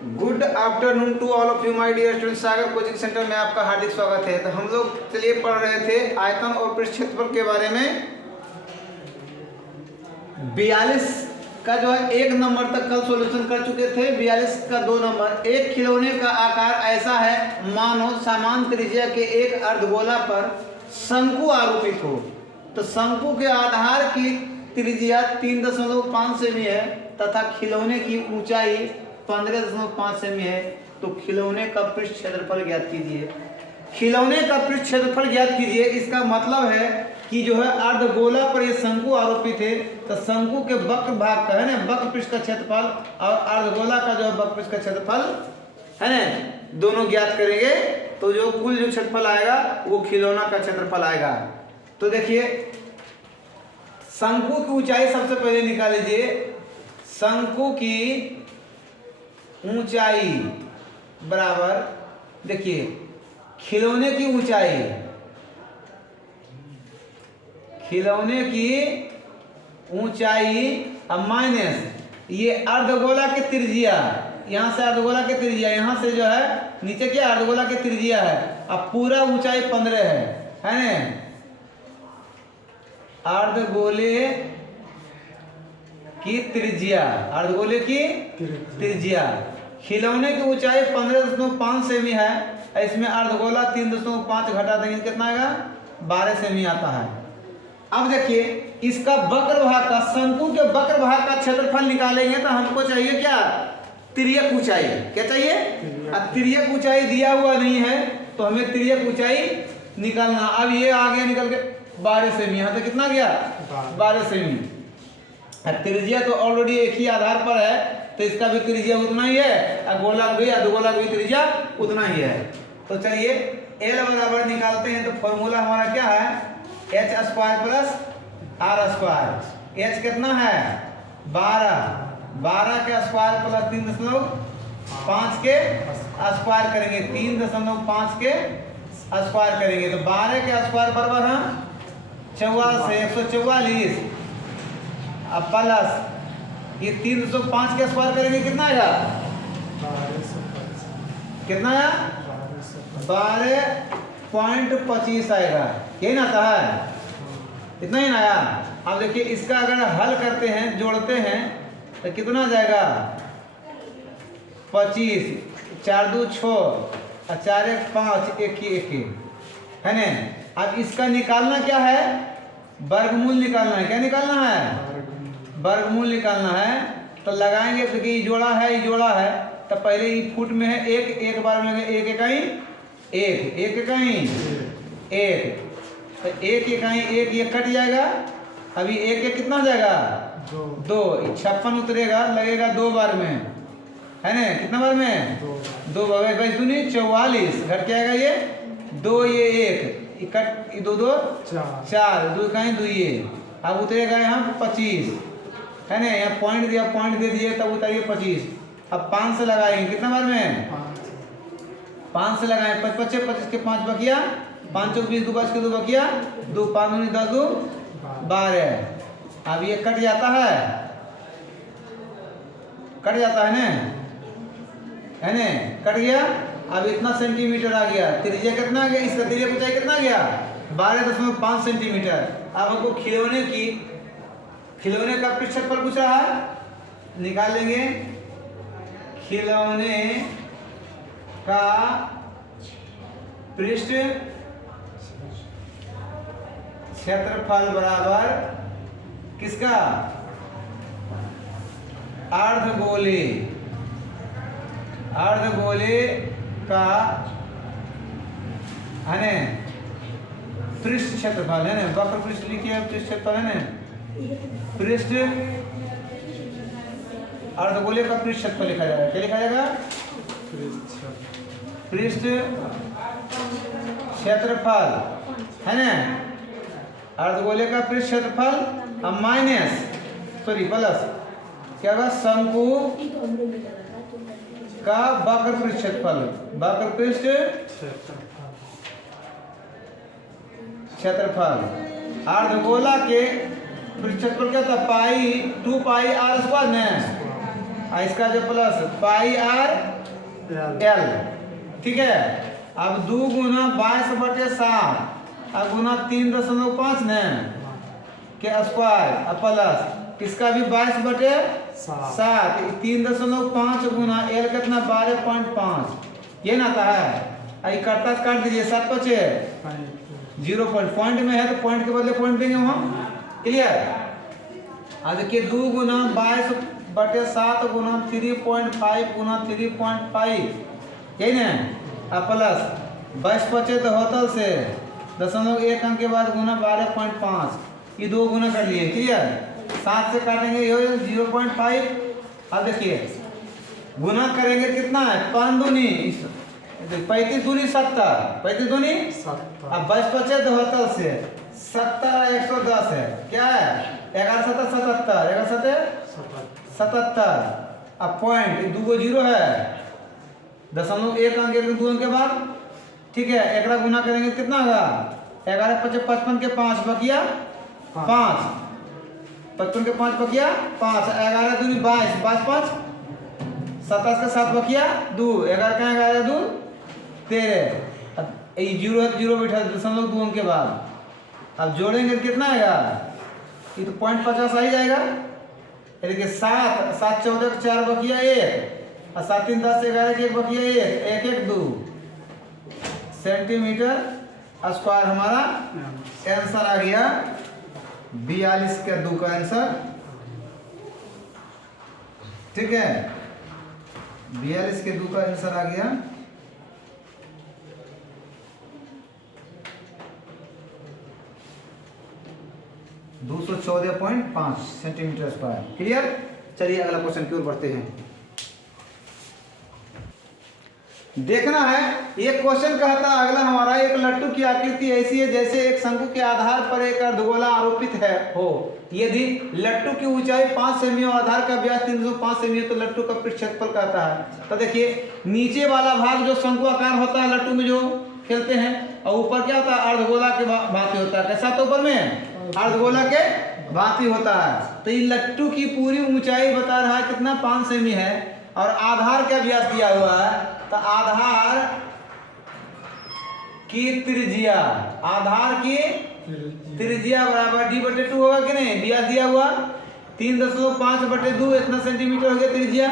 Good afternoon to all of you my dear students. Sagar coaching centre में आपका हार्दिक स्वागत है। तो हम लोग चलिए पढ़ रहे थे आयतन और पृष्ठ क्षेत्रफल के बारे में। 42 का जो है 1 नंबर तक कल सॉल्यूशन कर चुके थे। 42 का 2 नंबर। एक खिलौने का आकार ऐसा है मानो समान त्रिज्या के एक अर्धगोला पर शंकु आरोपित हो। तो शंकु के आधार की त्रिज्या 3.5 सेमी है तथा खिलौने की ऊंचाई 15.5 सेमी है। तो खिलौने का पृष्ठ क्षेत्रफल ज्ञात कीजिए। खिलौने का पृष्ठ क्षेत्रफल ज्ञात कीजिए, इसका मतलब है कि जो है अर्धगोला पर ये शंकु आरोपित है। तो शंकु के वक्र भाग का है ना, वक्र पृष्ठ का क्षेत्रफल और अर्धगोला का जो है वक्र पृष्ठ का क्षेत्रफल है ना, दोनों ज्ञात करेंगे तो जो कुल जो क्षेत्रफल आएगा वो खिलौना का क्षेत्रफल आएगा। तो देखिए शंकु की ऊंचाई सबसे पहले निकाल लीजिए। शंकु की ऊंचाई बराबर, देखिए खिलौने की ऊंचाई, खिलौने की ऊंचाई अब माइनस ये अर्धगोला की त्रिज्या, यहाँ से अर्धगोला की त्रिज्या, यहाँ से जो है नीचे क्या अर्धगोला की त्रिज्या है। अब पूरा ऊंचाई 15 है ना। अर्धगोले की त्रिज्या, अर्धगोले की त्रिज्या, खिलौने की ऊंचाई 15.5 सेमी है। इसमें अर्धगोला 3.5 घटा देंगे कितना आएगा, 12 सेमी आता है। अब देखिए इसका वक्र भाग का, शंकु के वक्र भाग का क्षेत्रफल निकालेंगे तो हमको चाहिए क्या, तिर्यक ऊंचाई। क्या चाहिए, तिर्यक ऊंचाई दिया हुआ नहीं है तो हमें तिर्यक ऊंचाई निकालना। अब ये आगे निकल के 12 सेमी, यहाँ पे कितना गया 12 सेमी। त्रिज्या तो ऑलरेडी एक ही आधार पर है तो इसका भी त्रिज्या उतना ही है, गोलक भी अर्धगोलक भी त्रिज्या उतना ही है। तो चलिए L बराबर निकालते हैं। तो फॉर्मूला हमारा क्या है, h square plus r square. h कितना है 12 के स्क्वायर प्लस 3.5 के स्क्वायर करेंगे, 3.5 के स्क्वायर करेंगे तो 12 के स्क्वायर बराबर है 144। अब प्लस ये 305 के स्क्वायर करेंगे कितना आएगा, कितना आया 12.25 आएगा। यही ना आता है, इतना ही ना आया। अब देखिए इसका अगर हल करते हैं, जोड़ते हैं तो कितना जाएगा 25, 4 2 6 और 4 1 5, 1 है ना। अब इसका निकालना क्या है, वर्गमूल निकालना है। क्या निकालना है, वर्गमूल निकालना है। तो लगाएंगे तो ये जोड़ा है, ये जोड़ा है तो पहले ये फुट में है 1 बार में 1 इकाई 1 इकाई 1 तो 1 इकाई 1 ये कट जाएगा। अभी 1 कितना हो जाएगा 2, 56 उतरेगा, लगेगा 2 बार में है ना। कितना बार में 2 बार, भाई सुनिए 44 घट के आएगा ये 2, ये 1 इकट 2 2 4 2 इकाई 2 ये। अब उतरेगा यहाँ 25 है ना, यहाँ पॉइंट दिया, पॉइंट दे दिए तब उतारिए 25। अब 5 से लगाएंगे कितना बार में 5 से लगाएं, 25 के 5 बकिया, 5 चौक 20, 2 5 के 2 बकिया, 2 5 दूनी 10 2 12। अब ये कट जाता है, कट जाता है ना, कट गया। अब इतना सेंटीमीटर आ गया, त्रिज्या कितना आ गया, इसका त्रिज्या ऊंचाई कितना आ गया 12.5 सेंटीमीटर। अब हमको खिलौने का पृष्ठ क्षेत्रफल पूछ रहा है, निकाल लेंगे। खिलौने का पृष्ठ क्षेत्रफल बराबर किसका, अर्धगोले, अर्धगोले का है ना पृष्ठ क्षेत्रफल है ना, वक्र पृष्ठ लिखिए, पृष्ठ क्षेत्रफल है ना, पृष्ठ अर्धगोले का पृष्ठ क्षेत्रफल लिखा जाएगा। क्या लिखा जाएगा, पृष्ठ क्षेत्रफल है ना, अर्धगोले का पृष्ठ क्षेत्रफल माइनस प्लस क्या होगा, शंकु का वक्र पृष्ठ क्षेत्रफल, वक्र पृष्ठ क्षेत्रफल। अर्धगोला के पृष्ठ क्षेत्रफल क्या था, 2 पाई r स्क्वायर न और इसका जो प्लस पाई आर एल, ठीक है। अब 2 गुना 22/7 अब गुना 3.5 न के स्क्वायर अब प्लस इसका भी 22/7 3.5 गुना एल कितना 12.5 ये ना आता है। आई करता काट दीजिए 7 बचे 0 पॉइंट में है तो पॉइंट के बदले पॉइंट देंगे वहाँ, क्लियर। अब देखिए 2 गुना 22/7 गुना 3.5 गुना 3.5 यही ना, अब प्लस 22 बचे तो होतल से 0.1 अंक के बाद गुना 12.5 ये 2 गुना कर लिए, क्लियर। 7 से काटेंगे ये 0.5। अब देखिए गुना करेंगे कितना है 5 दूनी 35 दूनी 70 35 दूनी 70 अब 22 बचे तो होतल से 70 110 है क्या है 11 7 77 11 7 77 अब पॉइंट 2 0 है 0.1 अंक 2 अंक के बाद, ठीक है। एक गुना करेंगे कितना होगा 11 5 55 के 5 बकिया 5 55 के 5 बकिया 5 11 दूनी 22 22 5 27 के 7 बकिया 2 11 का 11 2 13 अब 0 बैठा 0.2 अंक के बाद अब जोड़ेंगे कितना आएगा ये तो 0.50 आ ही जाएगा। देखिए 7 7 14 के 4 बकिया 1 और 7 3 10 11 के 1 बकिया 1 1 1 2 सेंटीमीटर स्क्वायर हमारा आंसर आ गया 42 के 2 का आंसर, ठीक है। 42 के 2 का आंसर आ गया। दो 214.5 सेंटीमीटर स्क्वायर, क्लियर। चलिए अगला क्वेश्चन की ओर बढ़ते हैं। देखना है ये क्वेश्चन कहता है अगला हमारा एक लट्टू की आकृति ऐसी है जैसे एक शंकु के आधार पर एक अर्धगोला आरोपित है हो। यदि लट्टू की ऊंचाई 5 सेमी और आधार का व्यास 305 सेमी है तो लट्टू का पृष्ठ क्षेत्रफल कहता है। तो देखिए नीचे वाला भाग जो शंकु आकार होता है लट्टू में जो खेलते हैं और ऊपर क्या होता है अर्धगोला के भांति होता है। कैसा तो ऊपर में अर्धगोला के भांति होता है। तो ये लट्टू की पूरी ऊंचाई बता रहा है कितना 5 सेमी है और आधार का व्यास दिया हुआ है। तो आधार की त्रिज्या आधार की त्रिज्या बराबर d/2 होगा कि नहीं, व्यास दिया हुआ 3.5/2 इतना सेंटीमीटर हो गया त्रिज्या।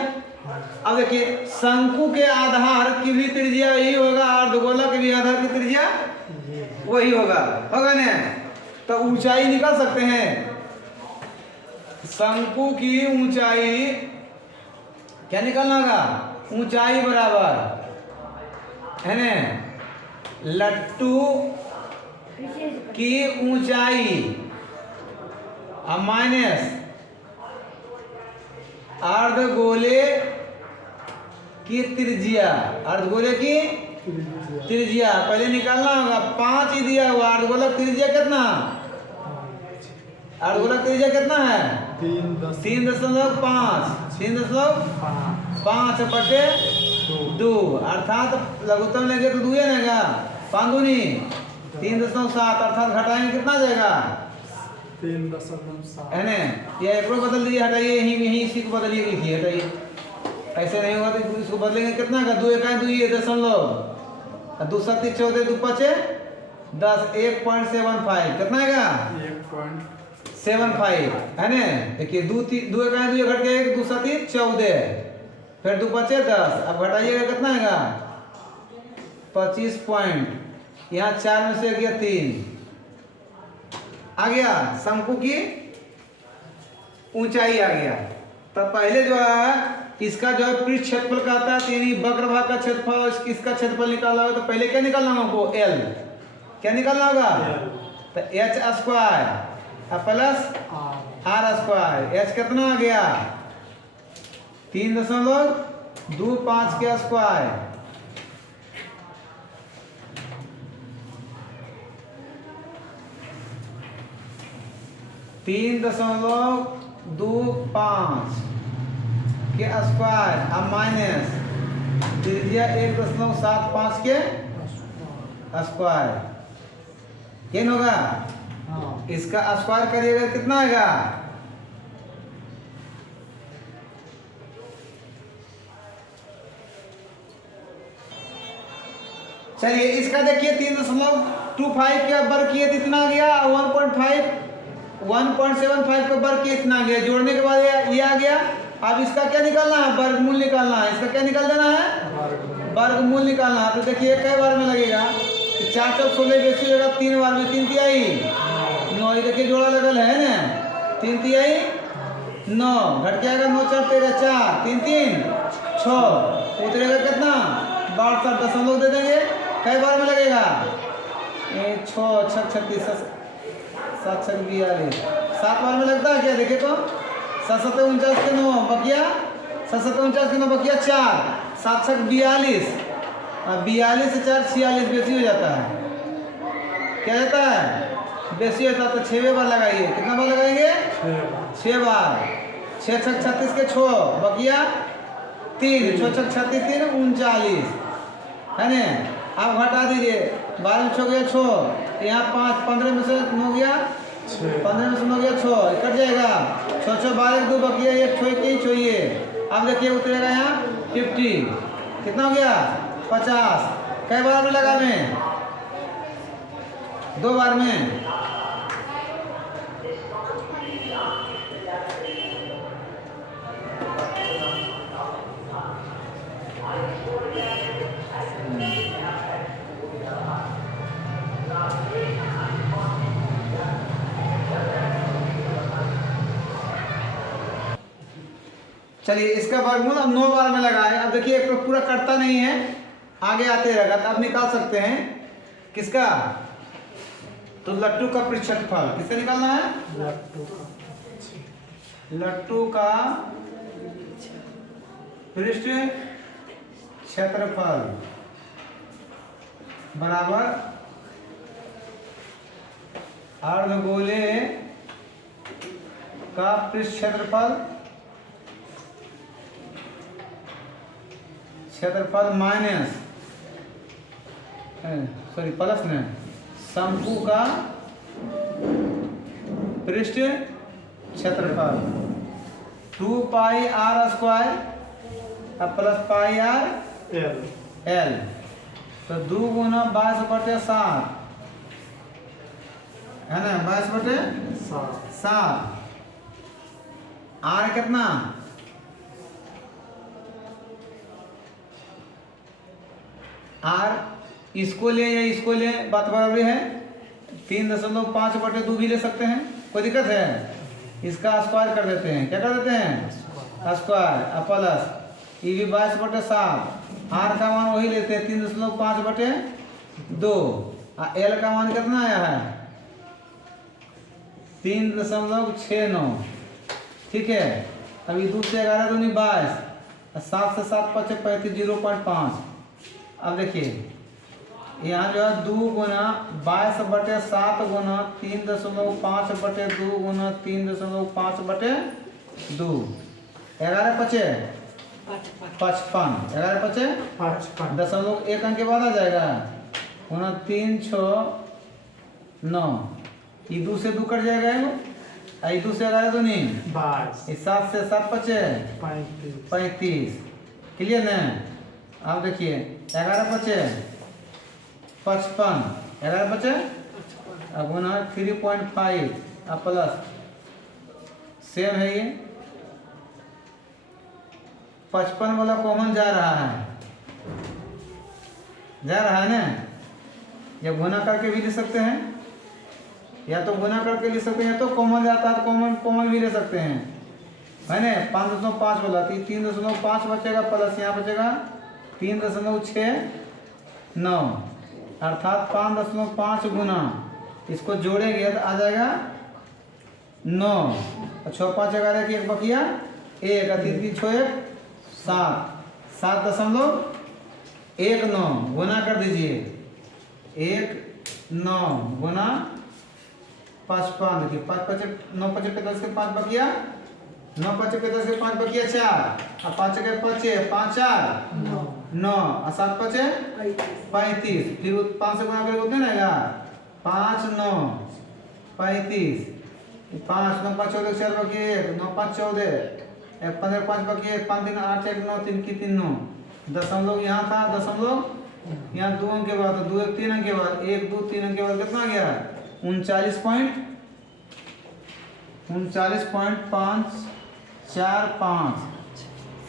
अब देखिए शंकु के आधार की भी त्रिज्या यही होगा, अर्धगोला के भी आधार की त्रिज्या वही होगा ना। तो ऊंचाई निकाल सकते हैं। शंकु की ऊंचाई क्या निकालना होगा, ऊंचाई बराबर है ना लट्टू की ऊंचाई माइनस अर्धगोले की त्रिज्या, अर्धगोले की त्रिज्या पहले निकालना होगा। 5 ही दिया हुआ, अर्धगोलक त्रिज्या कितना, अर्धगोलक त्रिज्या कितना है 3.5/2 अर्थात लघुत्तम लेंगे तो 2 आएगा 5 दूनी 3.7 अर्थात घटाएंगे कितना जाएगा 3.7 है ना। ये एक बदल दीजिए, हटाइए यहीं इसी को बदलिए, लिखिए हटाइए। ऐसे नहीं होगा तो इसको बदलेंगे कितना का 2 1 2 ये 2 7 14 2 5 10 1.75 कितना आएगा 1.75 है ना। देखिए 2 1 2 घट के 1 2 7 14 फिर 2 5 10 अब घटाइएगा कितना आएगा 25 पॉइंट, यहाँ 4 में से गया 3 आ गया। शंकु की ऊंचाई आ गया। तो पहले जो है इसका जो है पृष्ठ क्षेत्रफल कहता है, यानी वक्र भाग का क्षेत्रफल इसका क्षेत्रफल निकालना होगा। तो पहले क्या निकालना होगा हमको एल, क्या निकालना होगा तो H square plus R square. H कितना आ गया 3.25 के स्क्वायर 3.25 के स्क्वायर अब माइनस त्रिज्या 1.75 के स्क्वायर क्या होगा इसका स्क्वायर करिएगा कितना आएगा चलिए इसका देखिए 3.25 के वर्ग किए तो इतना आ गया, 1.75 का वर्ग किए इतना आ गया, जोड़ने के बाद ये आ गया। अब इसका क्या निकालना है, वर्गमूल निकालना है। इसका क्या निकाल देना है, वर्गमूल निकालना है। तो देखिए कई बार में लगेगा, 4 चौक 16 बेसी होगा, 3 बार में 3 तिहाई 9, ये देखिए जोड़ा लगल है ना, 3 तिहाई 9, घट के आएगा 9 4 13 4, 3 3 6, उतरेगा कितना 62, दशमलव दे देंगे। कई बार में लगेगा, 6 6 36 7 6 42, 7 बार में लगता है क्या, देखिए तो 7 7 49 के 9 बकिया, 7 7 49 के 9 बकिया 4, 7 6 42, अब 42 से 4 46 बेसी हो जाता है, क्या जाता है बेसी होता है। तो 6 बार लगाइए, कितना बार लगाएंगे 6 बार, 6 6 36 के 6 बकिया 3, 6 6 36 3 39 है ना। अब घटा दीजिए, 12 में 6 गया 6, यहाँ 5, 15 में से 9 गया 15 में से 9 गया 6, कट जाएगा 6 6 12 2 बकिया 1 6 1 छोड़िए। अब देखिए उतरेगा यहाँ 50, कितना हो गया 50। कई बार में लगा में, 2 बार में। चलिए इसका वर्गमूल अब 9 बार में लगाए। अब देखिए एक तो पूरा कटता नहीं है, आगे आते रहेगा, तो आप निकाल सकते हैं किसका, तो लट्टू का पृष्ठफल किससे निकालना है, लट्टू का पृष्ठ क्षेत्रफल बराबर अर्धगोले का पृष्ठ क्षेत्रफल माइनस सॉरी प्लस ने शंकु का पृष्ठ क्षेत्रफल 2 पाई आर स्क्वायर अब प्लस पाई आर एल, तो 2 गुना 22/7 है ना, 22/7। आर कितना, आर इसको ले या इसको ले बात बराबरी है, 3.5/2 भी ले सकते हैं, कोई दिक्कत है। इसका स्क्वायर कर देते हैं, क्या कर देते हैं स्क्वायर प्लस ये भी 22/7, आर का मान वही लेते हैं 3.5/2, एल का मान कितना आया है 3.69, ठीक है। अभी 2 से 11 दूनी 22, 7 से 7 5 35 0.5। अब देखिए यहाँ जो है 2 गुना 22/7 गुना 3.5/2 गुना 3.5/2, 11 पचे 55, 11 पचे 55, 1 अंक के बाद आ जाएगा गुना 3 6 9, ये 2 से 2 कट जाएगा, ये 2 से 11 दूनी 22, 7 से 7 पचे 35, क्लियर ना। अब देखिए 11 पचे 55, 11 पचे अब गुना 3.5 अब प्लस सेम है, ये 55 वाला कॉमन जा रहा है ना, या गुना करके भी ले सकते हैं, या तो गुना करके ले सकते हैं, या तो कॉमन जाता है तो कॉमन भी ले सकते हैं, है ना। 5.5 वाला 3.5 बचेगा प्लस यहाँ बचेगा 3.69, अर्थात 5.5 गुना इसको जोड़ेंगे तो आ जाएगा 9, 6 5 11 की 1 बकिया 1, 3 3 6 1 7, 7.19 गुना कर दीजिए 1 9 गुना 55, देखिए 5 5 9 5 10 के 5 बकिया 9 5 10 के 5 बकिया 4, अब 5 के 5 5 4 9 और 7 5 35, फिर 5 से गुना करके उतने रहेगा 5 9 35, 5 9 5 14 4 बकिया 1 9 5 14 15 5 बकिया 1 5 3 8 1 9 3 की 3 9, दशमलव यहाँ था दशमलव यहाँ 2 अंक के बाद, तो 2 1 3 अंक के बाद, 1 2 3 अंक के बाद कितना आ गया? 39.545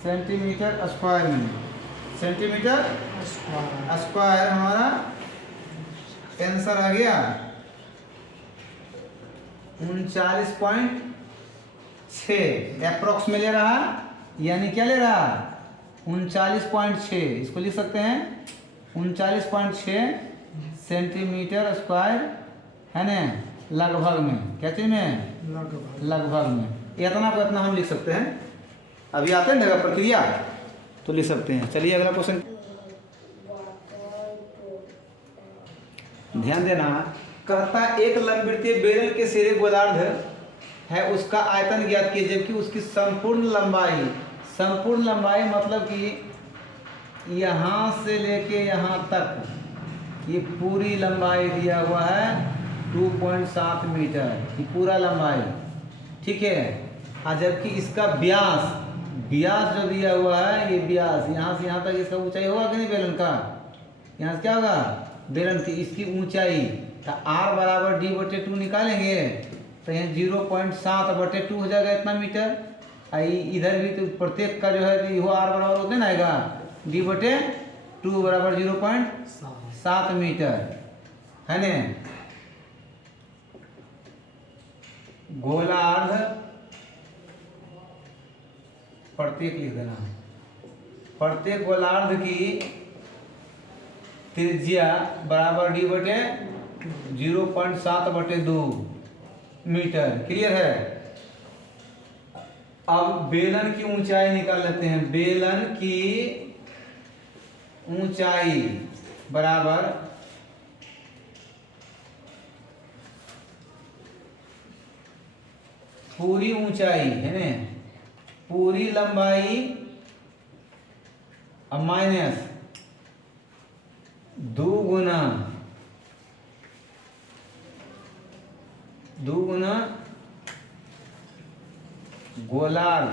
सेंटीमीटर स्क्वायर में। सेंटीमीटर स्क्वायर हमारा आंसर आ गया 39.6 अप्रोक्स में ले रहा, यानी क्या ले रहा? 39.6। इसको लिख सकते हैं 39.6 सेंटीमीटर स्क्वायर, है ना, लगभग में। क्या चीज में? लगभग में। इतना को इतना हम लिख सकते हैं। अभी आते हैं जगह प्रक्रिया तो लिख सकते हैं। चलिए अगला क्वेश्चन ध्यान देना। कहता एक लंबवृत्तीय बेलन के सिरे गोलार्ध है, उसका आयतन ज्ञात कीजिए जबकि उसकी संपूर्ण लंबाई मतलब कि यहाँ से लेके यहाँ तक ये पूरी लंबाई दिया हुआ है 2.7 मीटर, ये पूरा लंबाई, ठीक है। और जबकि इसका व्यास जो दिया हुआ है, ये व्यास यहाँ से यहाँ तक इसका ऊंचाई होगा कि नहीं बेलन का? यहाँ से क्या होगा? बेलन की इसकी ऊंचाई, तो r बराबर d/2 निकालेंगे तो यहाँ 0.7/2 हो जाएगा इतना मीटर। इधर भी तो प्रत्येक का जो है वो r बराबर उतना आएगा d/2 बराबर 0.7 मीटर, है न। गोलार्ध प्रत्येक लिख देना। प्रत्येक गोलार्ध की त्रिज्या बराबर d/0.7/2 मीटर। क्लियर है? अब बेलन की ऊंचाई निकाल लेते हैं। बेलन की ऊंचाई बराबर पूरी ऊंचाई, है ना, पूरी लंबाई अब माइनस 2 गुना गोलार्ध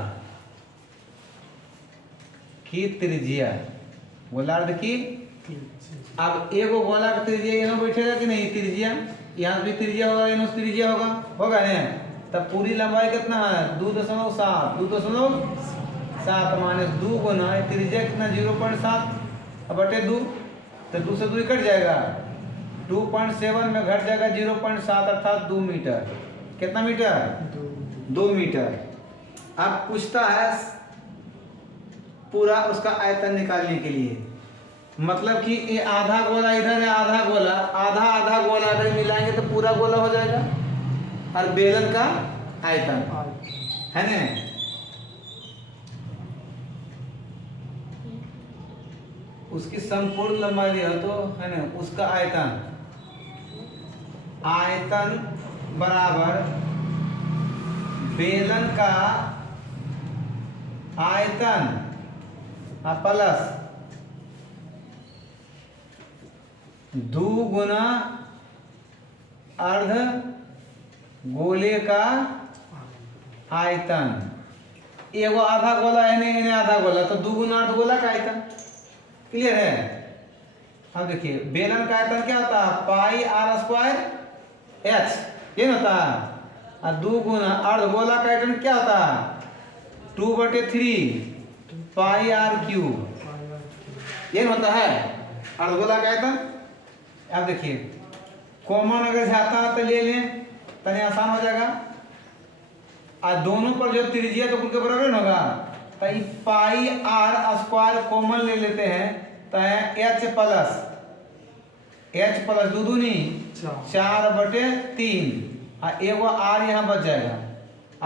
की त्रिज्या। गोलार्ध की अब एगो गोलार्ध त्रिज्या यहाँ बैठेगा कि नहीं? त्रिज्या यहाँ भी त्रिज्या होगा, यहाँ त्रिज्या होगा ना। तब पूरी लंबाई कितना है? 2.7 माइनस 2 गुना त्रिज्या कितना? 0.7/2, तो 2 से 2 कट जाएगा, 2.7 में घट जाएगा 0.7 अर्थात 2 मीटर। कितना मीटर? 2 मीटर। अब पूछता है पूरा उसका आयतन निकालने के लिए, मतलब कि ये आधा गोला इधर है, आधा गोला अगर मिलाएंगे तो पूरा गोला हो जाएगा, और बेलन का आयतन, है ना। उसकी संपूर्ण लंबाई दिया तो, है ना, उसका आयतन बराबर बेलन का आयतन प्लस 2 गुना अर्ध गोले का आयतन। एगो आधा गोला है, नहीं आधा गोला, तो 2 गुना अर्ध गोला का आयतन। क्लियर है? अब देखिए बेलन का आयतन क्या होता है? पाई r स्क्वायर h, ये होता है। और 2 गुना अर्ध गोला का आयतन क्या होता है? 2/3 पाई r क्यूब, ये होता है अर्धगोला का आयतन। अब देखिए कॉमन अगर जाता है तो ले लें, तनी आसान हो जाएगा। और दोनों पर जो त्रिज्या तो उनके बराबर होगा, तो पाई r स्क्वायर कॉमन ले लेते हैं, तो है h प्लस 2 दूनी 4/3, और एगो r यहाँ बच जाएगा।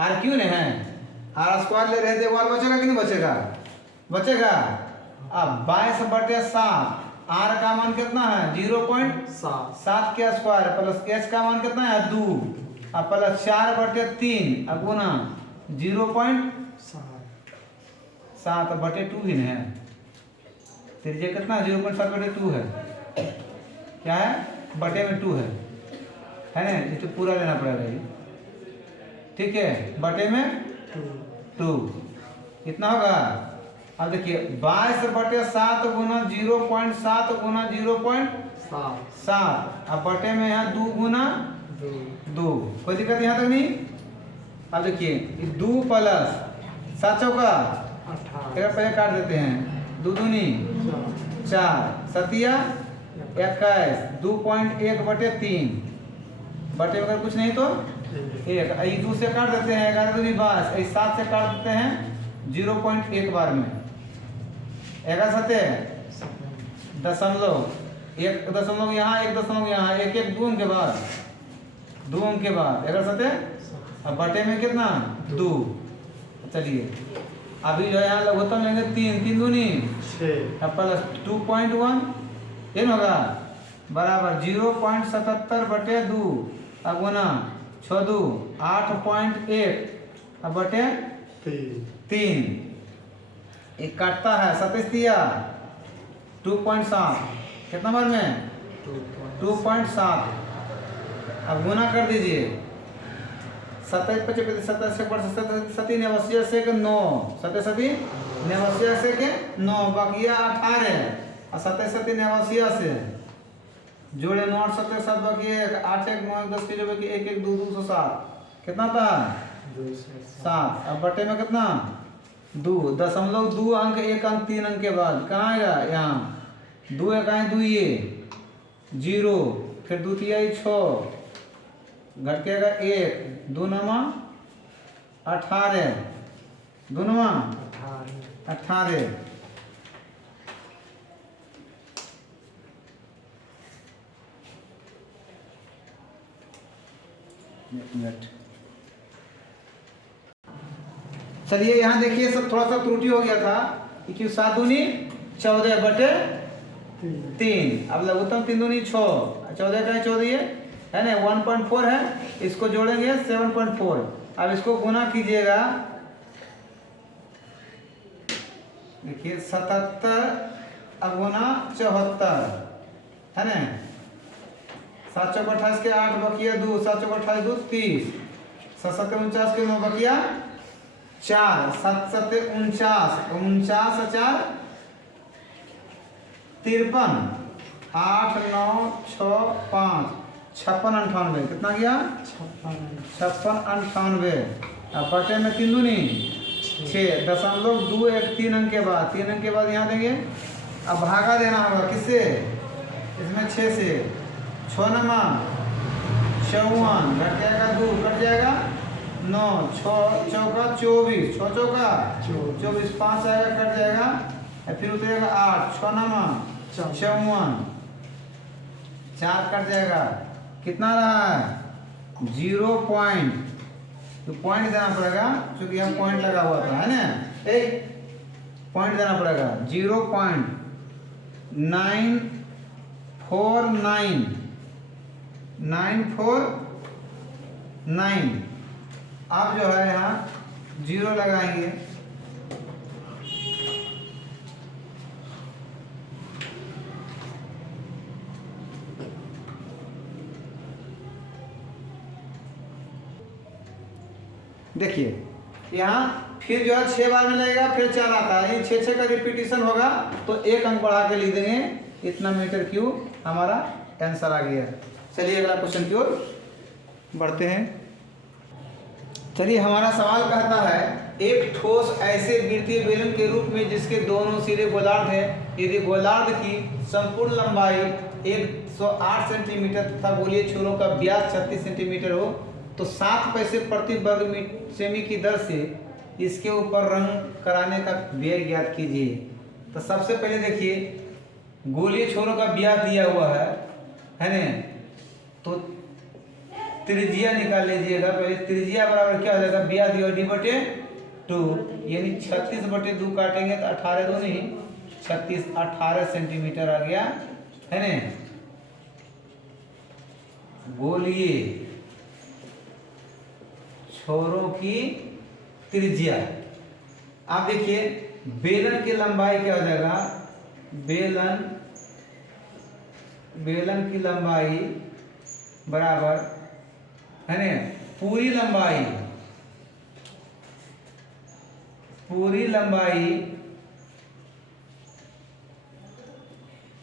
r क्यों नहीं है? r स्क्वायर ले रहे थे, r बचेगा कि नहीं बचेगा? अब 22/7, r का मान कितना है? 0.7 के स्क्वायर प्लस h का मान कितना है? 2, और प्लस 4/3 गुना 0.7/2 ही है। त्रिज्या कितना? 0.7/2 है। क्या है? बटे में 2 है ना, इसे पूरा लेना पड़ेगा ये, ठीक है। बटे में 2 कितना होगा? अब देखिए 22/7 गुना 0.7 गुना 0.7, अब बटे में यहाँ 2 गुना 2, कोई दिक्कत यहाँ तक नहीं। अब देखिए 2 प्लस 7 चौका 18, पहले काट देते हैं, 2 दूनी 4, 7 21, 2.1/3, बटे अगर कुछ नहीं तो 1, 2 से काट देते हैं, 11 दूनी 22, 7 से काट देते हैं 0.1 बार में, 11 7 दशमलव, 1 दशमलव यहाँ 1 दशमलव यहाँ, 1 1 2 के बाद 2 के बाद 11 7, अब बटे में कितना 2। चलिए अभी जो है यहाँ लघुत्तम लेंगे 3 दूनी 6, अब प्लस 2.1 ये होगा बराबर 0.77/2, अब गुना 6 2 8.1, अब बटे 3, एक काटता है 27 2.7, कितना बार में 2.7, अब गुना कर दीजिए 27 25 27 सती नवस्य से के 9, 27 नवस्य से के 9, बकिया 18, और 27 नवस्य से जोड़े 9 8 7 बकिया 8 1 9 10 की जो बकी 1 1 2 2 7, कितना था 7, अब बटे में कितना 2, दशमलव 2 अंक 1 अंक 3 अंक के बाद कहाँ आएगा यहाँ 2 1 आए 2 ये 0, फिर 2 3 6 घटकेगा 1, 2 9 18, 2 9 18, मिनट। चलिए यहाँ देखिए सब थोड़ा सा त्रुटि हो गया था कि 7 दूनी 14/3, अब लघुत्तम 3 दूनी 6, 14 का 14 है ना 1.4 है, इसको जोड़ेंगे 7.4, अब इसको गुना कीजिएगा, देखिए 77 अब गुना 74 है ना, 7 चौक 28 के 8 बकिया 2, 7 चौक 28 2 30, 7 7 49 के 9 बकिया 4, 7 7 49, 49 4 53, 8 9 6 5 56 98, कितना गया 56 98, अब बटे में 3 दूनी 6, दशमलव 2 1 3 अंक के बाद 3 अंक के बाद यहाँ देंगे, अब भागा देना होगा किससे, इसमें 6 से, 6 9 54, घट जाएगा 2 कट जाएगा 9, 6 चौका 24, 6 चौका 24, 5 आएगा कट जाएगा, फिर उतरेगा 8, 6 9 54, 4 कट जाएगा, कितना रहा है 0 पॉइंट, तो पॉइंट देना पड़ेगा क्योंकि यहाँ पॉइंट लगा हुआ था है ना, एक पॉइंट देना पड़ेगा 0.949, आप जो है यहाँ 0 लगाएंगे, देखिए यहाँ फिर जो है 6 बार में लगेगा, फिर 4 आता है, ये 6 का रिपीटिशन होगा तो 1 अंक बढ़ा के लिख देंगे, इतना मीटर क्यूब हमारा आंसर आ गया। चलिए अगला क्वेश्चन की ओर बढ़ते हैं। चलिए हमारा सवाल कहता है एक ठोस ऐसे वृत्तीय बेलन के रूप में जिसके दोनों सिरे गोलार्ध है, यदि गोलार्ध की संपूर्ण लंबाई 108 सेंटीमीटर तथा गोलीय छोरों का व्यास 36 सेंटीमीटर हो तो 7 पैसे प्रति वर्ग सेमी की दर से इसके ऊपर रंग कराने का व्यय ज्ञात कीजिए। तो सबसे पहले देखिए गोलीय छोरों का व्यास दिया हुआ है ना, तो त्रिज्या निकाल लीजिएगा। पहले त्रिज्या बराबर क्या हो जाएगा, व्यास /2 यानी 36/2 काटेंगे तो 18 2 नहीं 36 18 सेंटीमीटर आ गया है ना। गोलीय छोरों की त्रिज्या, आप देखिए बेलन की लंबाई क्या हो जाएगा, बेलन की लंबाई बराबर है ना पूरी लंबाई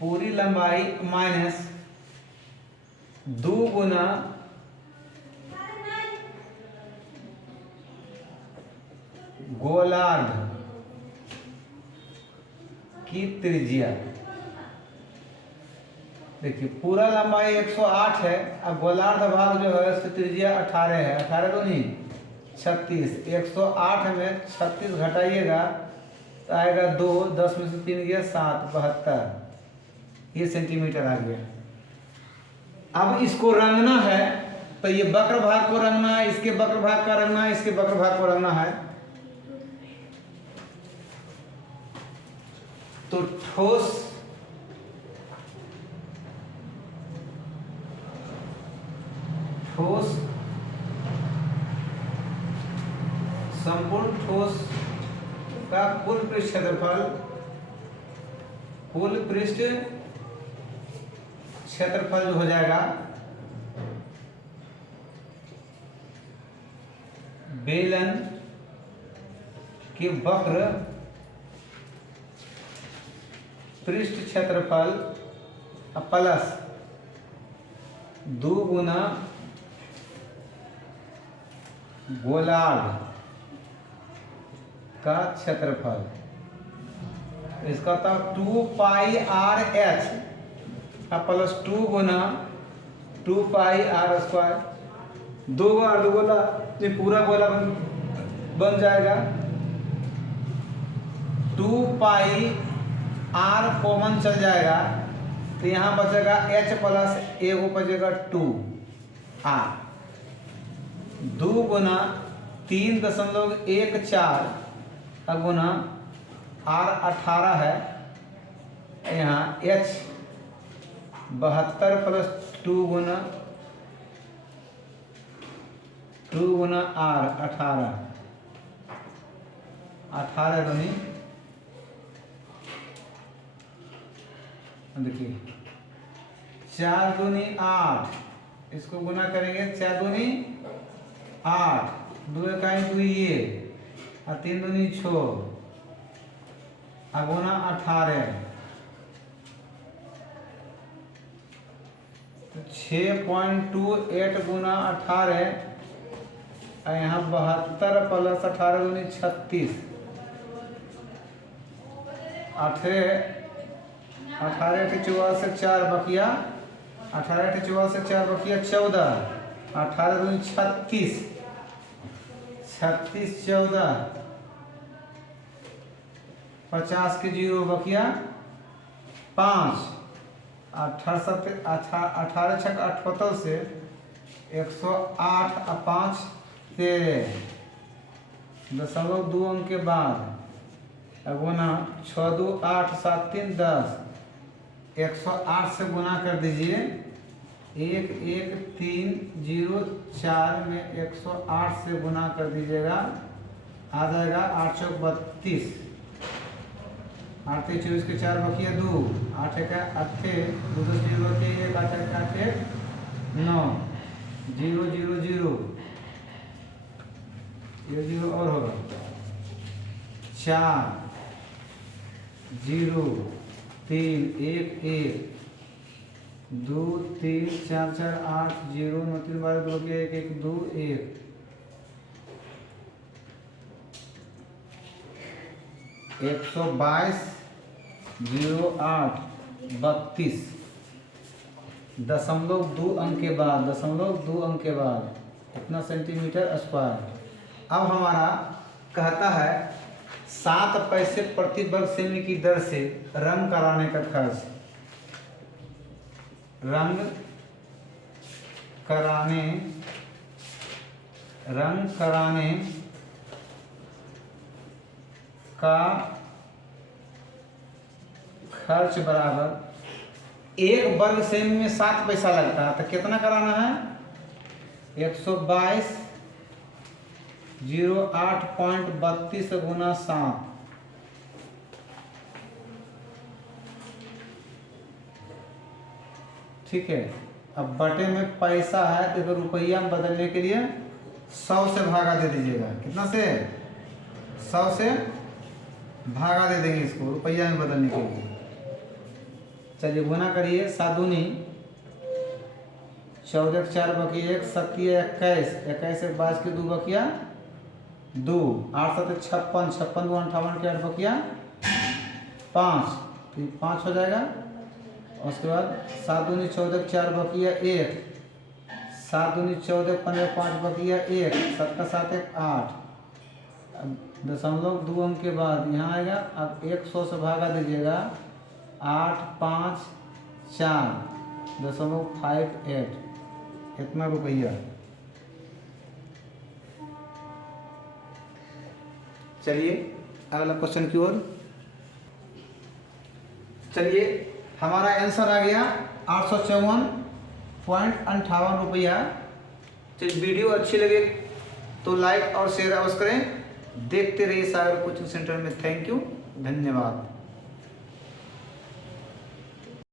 पूरी लंबाई माइनस 2 गुना गोलार्ध की त्रिज्या। देखिए पूरा लंबाई 108 है, अब गोलार्ध भाग जो है उसकी त्रिज्या 18 है, 18 दूनी 36, 108 में 36 घटाइएगा तो आएगा 2, 10 में से 3 गया 7, 72 ये सेंटीमीटर आ गया। अब इसको रंगना है तो ये वक्र भाग को रंगना है, इसके वक्र भाग का रंगना है, इसके वक्र भाग को रंगना है। तो ठोस संपूर्ण ठोस का कुल पृष्ठ क्षेत्रफल जो हो जाएगा बेलन के वक्र पृष्ठ क्षेत्रफल प्लस 2 गुना गोलार्ध का क्षेत्रफल। इसका था 2 पाई आर एच प्लस 2 गुना 2 पाई आर स्क्वायर। 2 अर्धगोला ये पूरा गोला बन जाएगा। 2 पाई आर कॉमन चल जाएगा तो यहाँ बचेगा एच प्लस एगो बचेगा 2 आर। 2 गुना 3.14 गुना आर 18 है, यहाँ एच 72 प्लस 2 गुना आर 18 दूनी देखिए 4 दूनी 8, इसको गुना करेंगे 4 दूनी 8, 2 इकाई 2 ये और 3 दूनी 6 गुना 18 तो 6.28 गुना 18 और यहाँ 72 प्लस 18 दूनी 36, 18 के 4 से 4 बकिया 18 के 4 से 4 बकिया 14, 18 दूनी 36, 36 14 50 के 0 बकिया 5, 18 छक 78 से 108 और 5 13 .2 अंक के बाद गुना 6 2 8 7 3 10, 108 से गुना कर दीजिए 1 1 3 0 4 में 108 से गुना कर दीजिएगा, आ जाएगा 8 चौक 32, 8 24 के 4 बकिया 2, 8 का 8 2 2 0 1 8 8 9 0 0 0 ये 0 और होगा 4 0 3 1 1 2 3 4 4 8 0 9 3 12 2 1 1 2 1 122 08 32 .2 अंक के बाद 2 अंक के बाद इतना सेंटीमीटर स्क्वायर। अब हमारा कहता है 7 पैसे प्रति वर्ग सेमी की दर से रंग कराने का खर्च। रंग कराने का खर्च बराबर 1 वर्ग सेमी में 7 पैसा लगता है तो कितना कराना है 122 08.32 गुना 7, ठीक है। अब बटे में पैसा है तो रुपया में बदलने के लिए 100 से भागा दे दीजिएगा। कितना से 100 से भागा दे देंगे इसको रुपया में बदलने के लिए। चलिए गुना करिए, 7 दूनी 14 के 4 बकिया 1, 7 21, 21 एक 22 के 2 बकिया 2, 8 7 56, 56 2 58 के 8 बकिया 5, फिर 5 हो जाएगा। उसके बाद 7 दूनी 14 के 4 बकिया 1, 7 दूनी 14 15 5 बकिया 1, 7 का 7 1 8, दशमलव 2 अंक के बाद यहाँ आएगा। अब 100 से भागा दीजिएगा, 8 5 4.58 इतना रुपया। चलिए अगला क्वेश्चन की ओर। चलिए हमारा आंसर आ गया 854.58 रुपया। चलिए वीडियो अच्छी लगे तो लाइक और शेयर अवश्य करें। देखते रहिए सागर कोचिंग सेंटर में। थैंक यू, धन्यवाद।